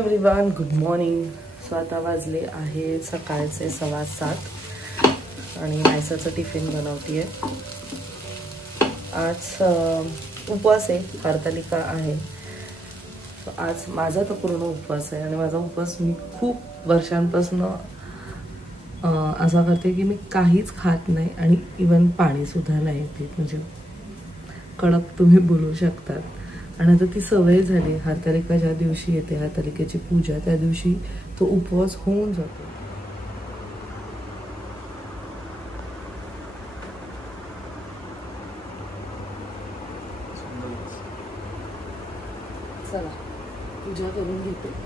Everyone, good morning. So आता वाजले आहे सकाळचे 7:15 आणि नायसाचं टिफिन बनवते. आज उपवास आहे, हरतालिका आहे. सो आज माझा तर पूर्ण उपवास आहे आणि माझा उपवास मी खूप वर्षांपासून असा करते की मी काहीच खात नाही आणि इवन पाणीसुद्धा नाही पीत. म्हणजे कडक तुम्ही बोलू शकतात. आणि आता ती सवय झाली. हरतालिका ज्या दिवशी येते, हरतालिकेची पूजा, त्या दिवशी तो उपवास होऊन जातो. चला पूजा करून घेते.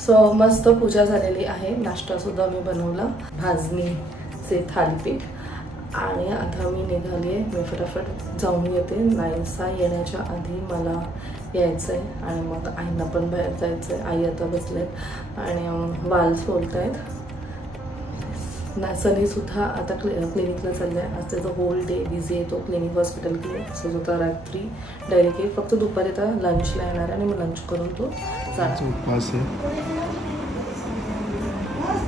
सो मस्त पूजा झालेली आहे. नाश्ता सुद्धा मी बनवला, भाजणीचे थालीपीठ. आणि आता मी निघाली आहे. मी फटाफट जाऊन येते. नायसा येण्याच्या आधी मला यायचं आहे आणि मग आईंना पण बाहेर जायचं आहे. आई आता बसलेत आणि वाल सोलत आहेत. सनीसुद्धा आता क्लिनिकला चाललं आहे. आज त्याचा होल डे बिझी आहे. तो क्लिनिक हॉस्पिटल क्लिनिक. सो होता रात्री डायरेक्ट फक्त दुपारी आता लंचला येणार आणि मग लंच करून तो जाणार. उपवास आहे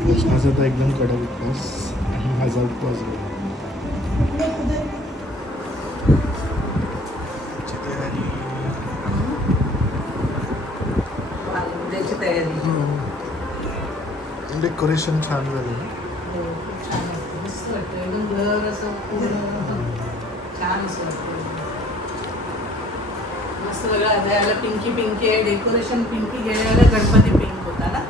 कृष्णाचा तर एकदम कडक उपवास आणि माझा उपवास आहे. डेकोरेशन छान झालं. मस्त सगळं पिंकी पिंकी आहे. डेकोरेशन पिंकी गेल्याला गणपती पिंक होता ना.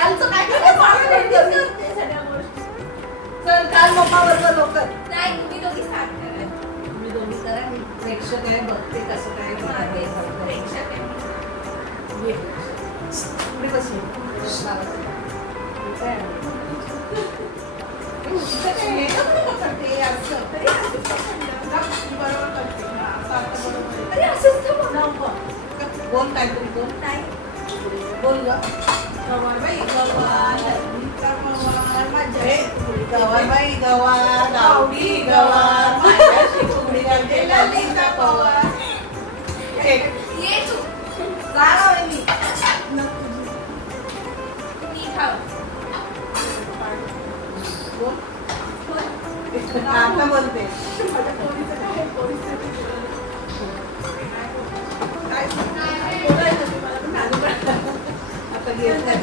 कालचं काय चल काल मम्मा बरोबर लवकर नाही तुम्ही दोघी स्टार्ट करा तुम्ही दोघी करा प्रेक्षक आहे बघते कसं काय प्रेक्षक आहे पुढे बसून बोल काय तरी बोल नाही बोल गवारबाई गवार गावडी गवार माझ्याशी फुगडी घालते ललिता पवार ये तू जागा वहिनी आता बोलते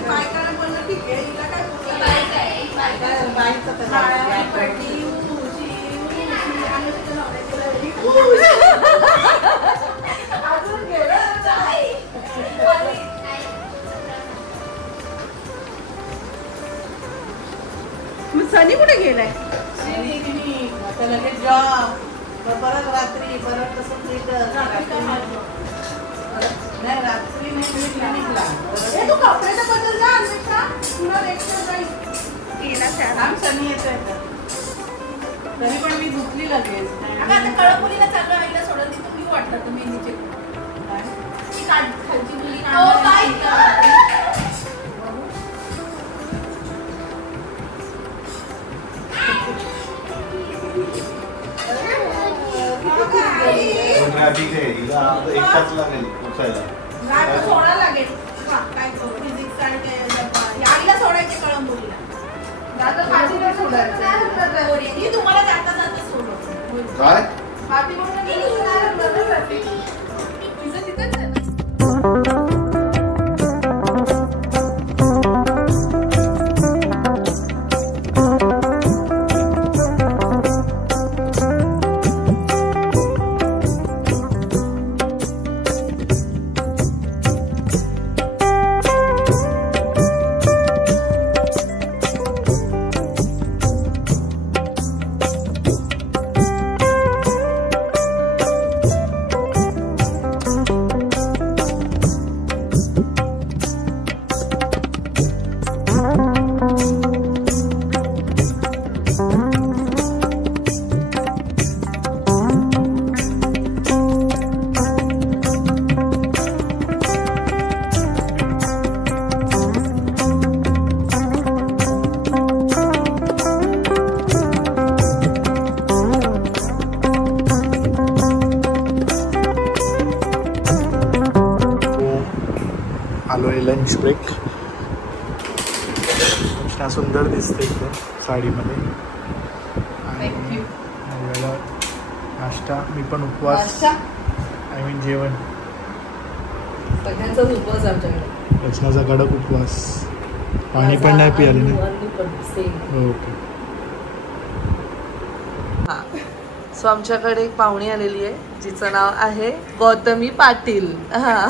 बायकाला बोललं ठीक आहे हिला काय अजून गेलं सनी कुठे गेलाय आता लगेच जॉब परत रात्री परत तसं नाही रात्री निघला तू कपड्याच्या बद्दल जा अन्वेषा तुला गेला सनी येतोय तरी पण मी धुतली लगेच आता कळपुलीला चांगलं आईला सोडत नाही तुम्ही वाटलं तुम्ही नीचे खालची मुली ट्रॅफिक आहे हिला एक तास लागेल पोचायला सोडा लागेल काय फिजिक्स आणि आईला सोडायचे कळंबोलीला दादा पाठीवर सोडायचं मी तुम्हाला जाता जाता सोडतो काय पाठीवर तिचं तिथंच आहे ना आलो आहे लंच ब्रेक. सुंदर दिसते एकदम साडीमध्ये. आणि वेळेला नाश्ता. मी पण उपवास आय मीन जेवण सगळ्यांचाच उपवास आमच्याकडे. रचनाचा कडक उपवास. पाणी पण नाही पियाले ना. ओके. हां सो आमच्याकडे एक पाहुणी आलेली आहे जिचं नाव आहे गौतमी पाटील. हां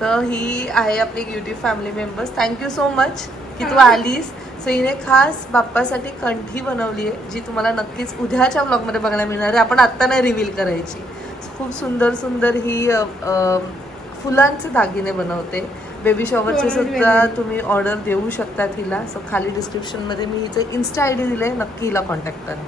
तर ही आहे आपली YouTube family members. Thank you so much की तू आलीस. सो हिने खास बाप्पासाठी कंठी बनवली आहे जी तुम्हाला नक्कीच उद्याच्या ब्लॉगमध्ये बघायला मिळणार आहे. आपण आत्ता नाही रिव्हील करायची. खूप सुंदर सुंदर ही फुलांचे दागिने बनवते. बेबी शॉवरची सुद्धा तुम्ही ऑर्डर देऊ शकता हिला. सो खाली डिस्क्रिप्शनमध्ये मी हिचं इन्स्टा ID दिलं आहे. नक्की हिला कॉन्टॅक्ट करा.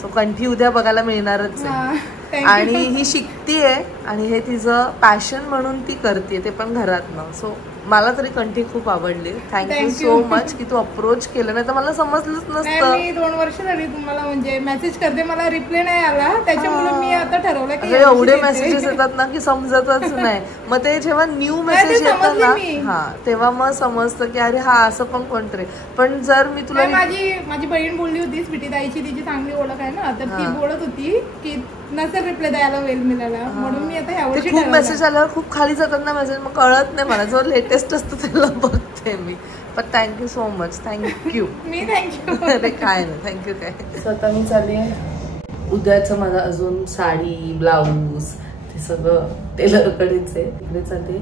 सो कंठी उद्या बघायला मिळणारच आहे. आणि ही शिकतीये आणि हे तिचं पॅशन म्हणून ती करते ते पण घरातनं. सो मला तरी कंठी खूप आवडली. थँक्यू सो मच की तू अप्रोच केलं. नाही तर मला समजलंच नसतं. मी 2 वर्ष झाली तुम्हाला म्हणजे मेसेज करते मला रिप्लाय नाही आला. त्याच्यामुळे मी आता ठरवलं की एवढे मेसेजेस येतात ना की समजतच नाही. मग ते जेव्हा न्यू मेसेज येतात ना हा तेव्हा मग समजतं की अरे हा असं पण कोणतरी. पण जर मी तुला माझी बहीण बोलली होती स्वीटी ताईची तिची चांगली ओळख आहे ना तर ती बोलत होती की नसेल रिप्लाय द्यायला वेळ मिळाला म्हणून मी आता यावर्षी खूप मेसेज आल्यावर खूप खाली जातात ना मेसेज. मग कळत नाही मला. जो लेटेस्ट असतो त्याला बघते मी. पण थँक्यू सो मच. थँक्यू. मी थँक्यू. अरे काय नाही थँक्यू काय. स्वतः मी चालली आहे उद्याचं माझं अजून साडी ब्लाऊज ते सगळं टेलरकडेच आहे. तिकडे चालते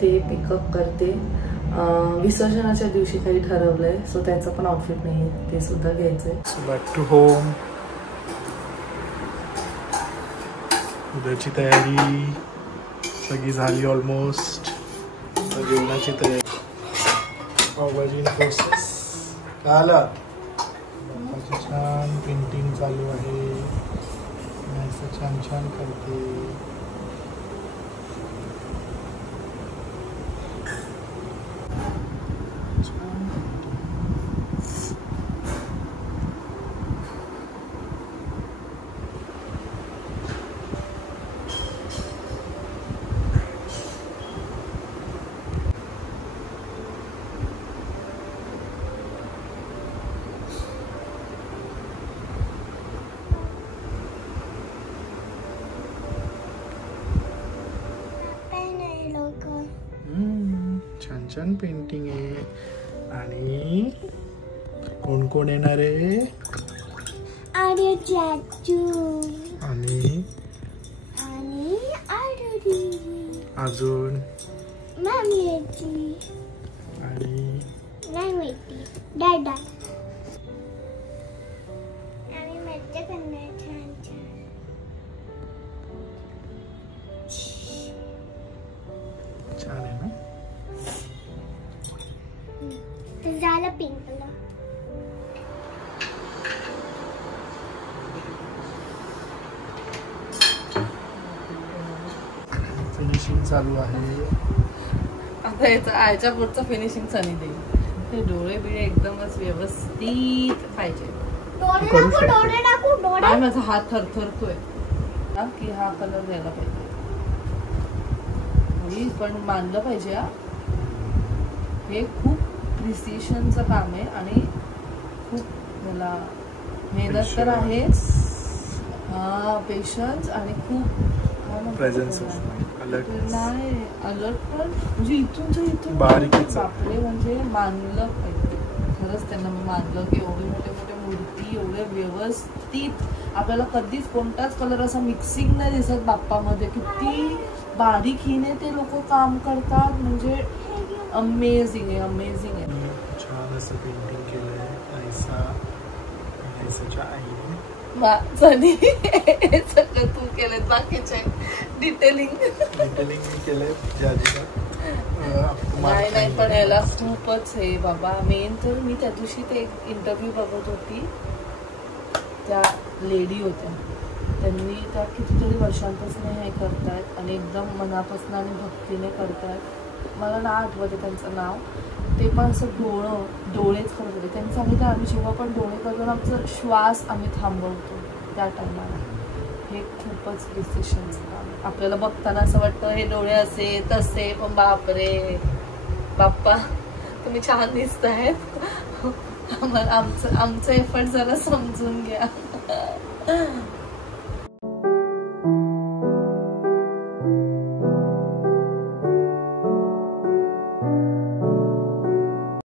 ते पिकअप करते विसर्जनाच्या दिवशी काही ठरवलंय, सो त्याचं पण आउटफिट नाही, ते सुद्धा घ्यायचंय. Back to home. उद्याची तयारी सगळी झाली ऑलमोस्ट. जेवणाची तयारी, पावभाजी प्रोसेस झाला. छान पेंटिंग चालू आहे, असं छान छान करते. छान छान पेंटिंग आहे. आणि कोण कोण येणार आहे? आणि चाचू आणि अजून मम्मीची आणि मम्मीची दादा. आणि मज्जा करणार छान छान. छान आहे ना. झालं पिंक कलर. फिनिशिंग चालू आहे. आता याच्या पुढचं फिनिशिंग सनी देईल. ते डोळे बिळे एकदमच व्यवस्थित पाहिजे. डोळे टाकू काय माझा हात थरथरतोय की हा कलर द्यायला पाहिजे, पण मानलं पाहिजे. हे खूप प्रिसिशनचं काम आहे आणि खूप मला मेहनत तर आहेच, पेशन्स आणि खूप प्रेझेन्स नाही अलर्ट पण म्हणजे इथून बारीकीचं. बापरे, म्हणजे मानलं पाहिजे खरंच. त्यांना मी मानलं की एवढे मोठे मोठे मूर्ती एवढे व्यवस्थित, आपल्याला कधीच कोणताच कलर असा मिक्सिंग नाही दिसत बाप्पामध्ये. किती बारीकीने ते लोक काम करतात, म्हणजे अमेझिंग आहे, अमेझिंग आहे. छान असं पेंटिंग केलंय आईसाच्या आईने. सगळं तू केलंय, बाकीचे डिटेलिंग मी केलंय. नाही पण याला खूपच हे बाबा. मेन तर मी त्या दिवशी ते एक इंटरव्ह्यू बघत होती, त्या लेडी होत्या, त्यांनी त्या कितीतरी वर्षांपासून हे करतायत आणि एकदम मनापासून आणि भक्तीने करतायत. मला ना आठवते त्यांचं नाव. ते पण असं डोळेच करत होते. त्यांनी सांगितलं आम्ही जेव्हा पण डोळे करतो ना, आमचा श्वास आम्ही थांबवतो त्या टायमाला. हे खूपच डिसिशनचं काम. आपल्याला बघताना असं वाटतं हे डोळे असे तसे, पण बापरे बाप्पा तुम्ही छान दिसतायत. आमचं एफर्ट जरा समजून घ्या.